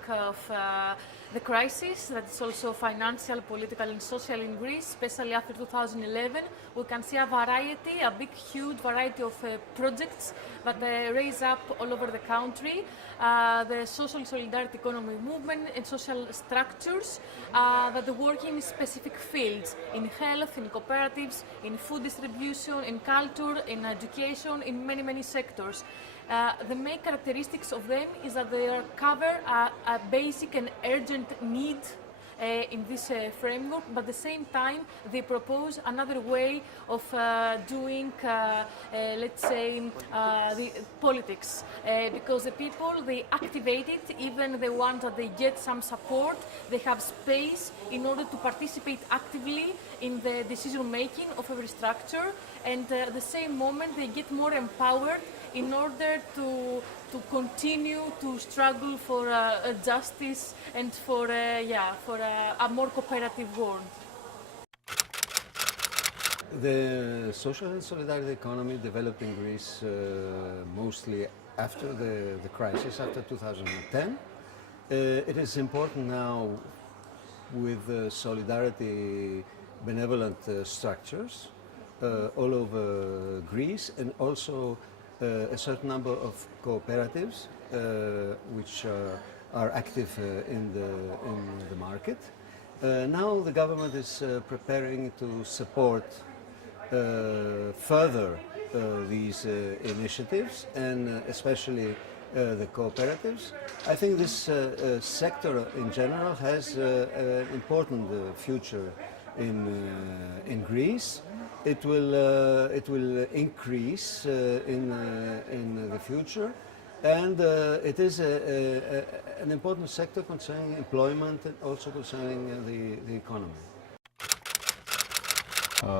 framework of the crisis that is also financial, political and social in Greece, especially after 2011, we can see a variety, a big, huge variety of projects that raise up all over the country. The social solidarity economy movement and social structures that work in specific fields, in health, in cooperatives, in food distribution, in culture, in education, in many, many sectors. The main characteristics of them is that they cover a basic and urgent need in this framework, but at the same time they propose another way of doing, let's say, the politics, because the people, they activate it, even the ones that they get some support, they have space in order to participate actively in the decision making of every structure, and at the same moment they get more empowered in order to continue to struggle for justice and for a more cooperative world. The social and solidarity economy developed in Greece mostly after the crisis, after 2010. It is important now with solidarity benevolent structures all over Greece, and also a certain number of cooperatives which are active in the market. Now the government is preparing to support further these initiatives, and especially the cooperatives. I think this sector in general has an important future in Greece. It will increase in the future, and it is an important sector concerning employment and also concerning the economy.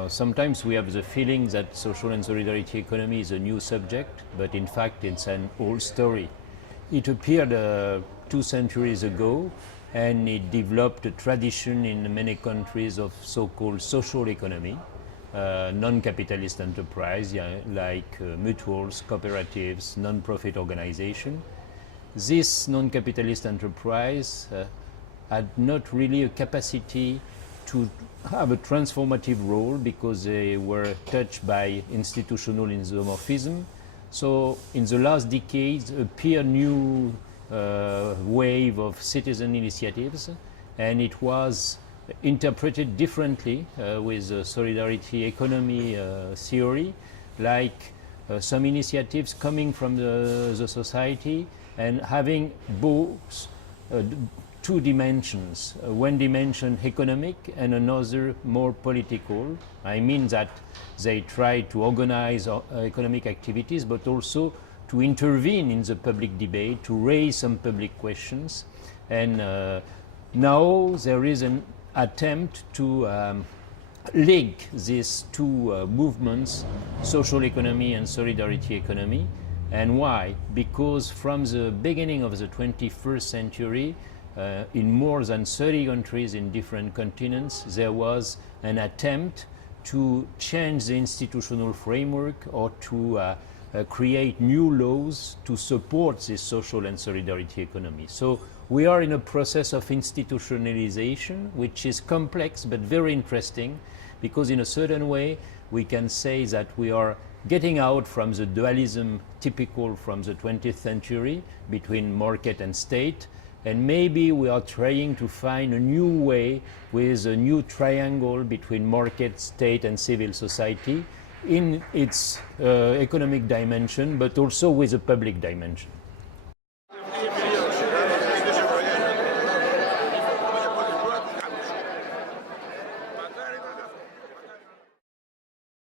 Sometimes we have the feeling that social and solidarity economy is a new subject, but in fact it's an old story. It appeared 2 centuries ago, and it developed a tradition in many countries of so-called social economy. Non-capitalist enterprise like mutuals, cooperatives, non-profit organization. This non-capitalist enterprise had not really a capacity to have a transformative role because they were touched by institutional isomorphism. So in the last decades appeared new wave of citizen initiatives, and it was interpreted differently with solidarity economy theory, like some initiatives coming from the society and having both 2 dimensions, one dimension economic and another more political. I mean that they try to organize economic activities, but also to intervene in the public debate, to raise some public questions. And now there is an attempt to link these 2 movements, social economy and solidarity economy. And why? Because from the beginning of the 21st century, in more than 30 countries in different continents, there was an attempt to change the institutional framework or to create new laws to support this social and solidarity economy. So we are in a process of institutionalization, which is complex but very interesting, because in a certain way we can say that we are getting out from the dualism typical from the 20th century between market and state, and maybe we are trying to find a new way with a new triangle between market, state and civil society in its economic dimension, but also with a public dimension.